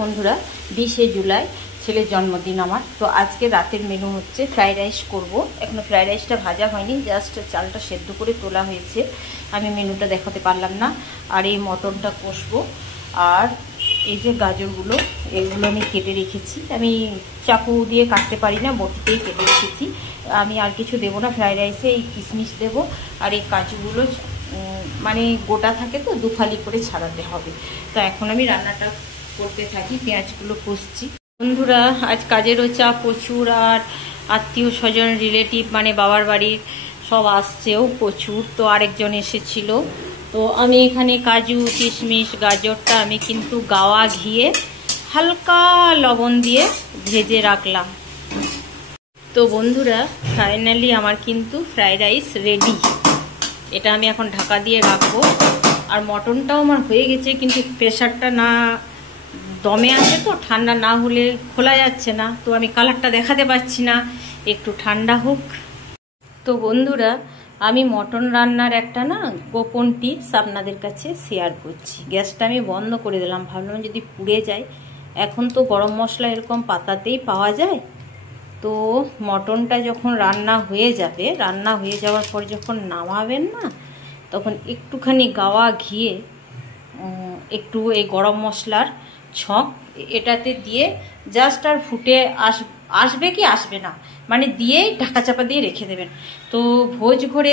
বন্ধুরা 20শে জুলাই ছেলের জন্মদিন আমার। তো আজকে রাতের মেনু হচ্ছে ফ্রাইড রাইস করব। এখনো ফ্রাইড রাইসটা ভাজা হয়নি, জাস্ট চালটা সেদ্ধ করে তোলা হয়েছে। আমি মেনুটা দেখাতে পারলাম না। আর এই মটনটা কষবো। আর এই যে গাজরগুলো, এগুলো আমি কেটে রেখেছি। আমি চাকু দিয়ে কাটতে পারি না, বটিতেই কেটে রেখেছি। আমি আর কিছু দেবো না ফ্রাইড রাইসে, এই কিশমিশ দেবো। আর এই কাজুগুলো মানে গোটা থাকে তো, দুফালি করে ছাড়াতে হবে। তো এখন আমি রান্নাটা করতে থাকি, পেঁয়াজগুলো কষছি। বন্ধুরা আজ কাজেরও চাপ প্রচুর, আর আত্মীয় স্বজন রিলেটিভ মানে বাবার বাড়ির সব আসছেও প্রচুর। তো আরেকজন এসেছিল। তো আমি এখানে কাজু কিশমিশ গাজরটা আমি কিন্তু গাওয়া ঘিয়ে হালকা লবণ দিয়ে ভেজে রাখলাম। তো বন্ধুরা ফাইনালি আমার কিন্তু ফ্রাইড রাইস রেডি। এটা আমি এখন ঢাকা দিয়ে রাখবো। আর মটনটাও আমার হয়ে গেছে, কিন্তু প্রেশারটা না দমে আছে তো, ঠান্ডা না হলে খোলা যাচ্ছে না। তো আমি কালারটা দেখাতে পাচ্ছি না, একটু ঠান্ডা হোক। তো বন্ধুরা আমি মটন রান্নার একটা গোপন টিপস আপনাদের কাছে শেয়ার করছি। গ্যাসটা আমি বন্ধ করে দিলাম, ভাবলাম যদি পুড়ে যায়। এখন তো গরম মশলা এরকম পাতাতেই পাওয়া যায়। তো মটনটা যখন রান্না হয়ে যাবে, রান্না হয়ে যাওয়ার পর যখন নামাবেন না, তখন একটুখানি গাওয়া ঘিয়ে একটু এই গরম মশলার ছক এটাতে দিয়ে জাস্ট আর ফুটে আসবে কি আসবে না মানে দিয়েই ঢাকা চাপা দিয়ে রেখে দেবেন। তো ভোজ ঘরে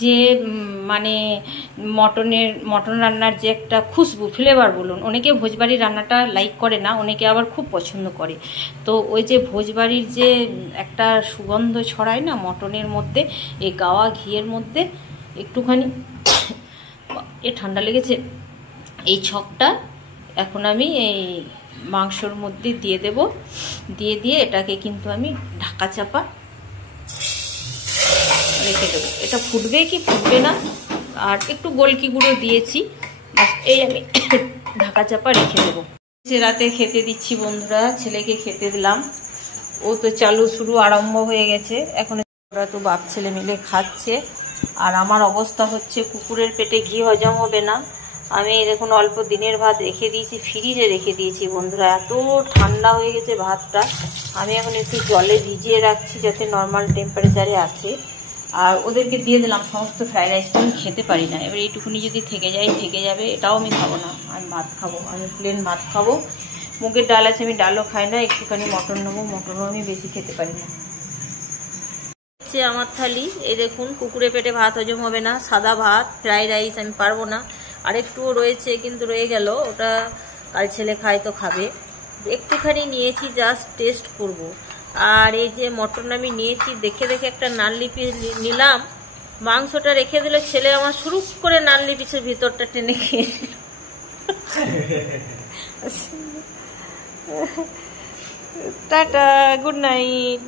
যে মানে মটন রান্নার যে একটা খুশবু ফ্লেভার বলুন, অনেকে ভোজবাড়ির রান্নাটা লাইক করে না, অনেকে আবার খুব পছন্দ করে। তো ওই যে ভোজবাড়ির যে একটা সুগন্ধ ছড়ায় না মটনের মধ্যে, এই গাওয়া ঘিয়ের মধ্যে একটুখানি ঠান্ডা লেগেছে, এই ছকটা এখন আমি এই মাংসর মধ্যে দিয়ে দেব। দিয়ে এটাকে কিন্তু আমি ঢাকা চাপা রেখে দেবো। এটা ফুটবে কি ফুটবে না, আর একটু গোলকি গুঁড়ো দিয়েছি, এই আমি ঢাকা চাপা রেখে দেবো। রাতে খেতে দিচ্ছি বন্ধুরা, ছেলেকে খেতে দিলাম। ও তো চালু শুরু আরম্ভ হয়ে গেছে। এখন ওরা তো বাপ ছেলে মিলে খাচ্ছে। আর আমার অবস্থা হচ্ছে কুকুরের পেটে ঘি হজম হবে না। আমি দেখুন অল্প দিনের ভাত রেখে দিয়েছি, ফ্রিজে রেখে দিয়েছি বন্ধুরা। এত ঠান্ডা হয়ে গেছে ভাতটা, আমি এখন একটু জলে ভিজিয়ে রাখছি যাতে নর্মাল টেম্পারেচারে আছে। আর ওদেরকে দিয়ে দিলাম। সমস্ত ফ্রাইড রাইসটা আমি খেতে পারি না, এবার এইটুকুনি যদি থেকে যাবে, এটাও আমি খাবো না। আমি ভাত খাবো, আমি প্লেন ভাত খাবো। মুগের ডাল আছে, আমি ডালও খাই না। একটুখানি মটন নেবো, মটনও আমি বেশি খেতে পারি না। হচ্ছে আমার থালি, এই দেখুন কুকুরের পেটে ভাত হজম হবে না, সাদা ভাত ফ্রাইড রাইস আমি পারবো না। আরেকটুও রয়েছে, কিন্তু রয়ে গেল, ওটা কাল ছেলে খায় তো খাবে। একটুখানি নিয়েছি, জাস্ট টেস্ট করব। আর এই যে মটন আমি নিয়েছি, দেখে একটা নানলি পিস নিলাম। মাংসটা রেখে দিলে ছেলে আমার শুরু করে নানলি পিসের ভিতরটা টেনে খেয়ে টাটা, গুড নাইট।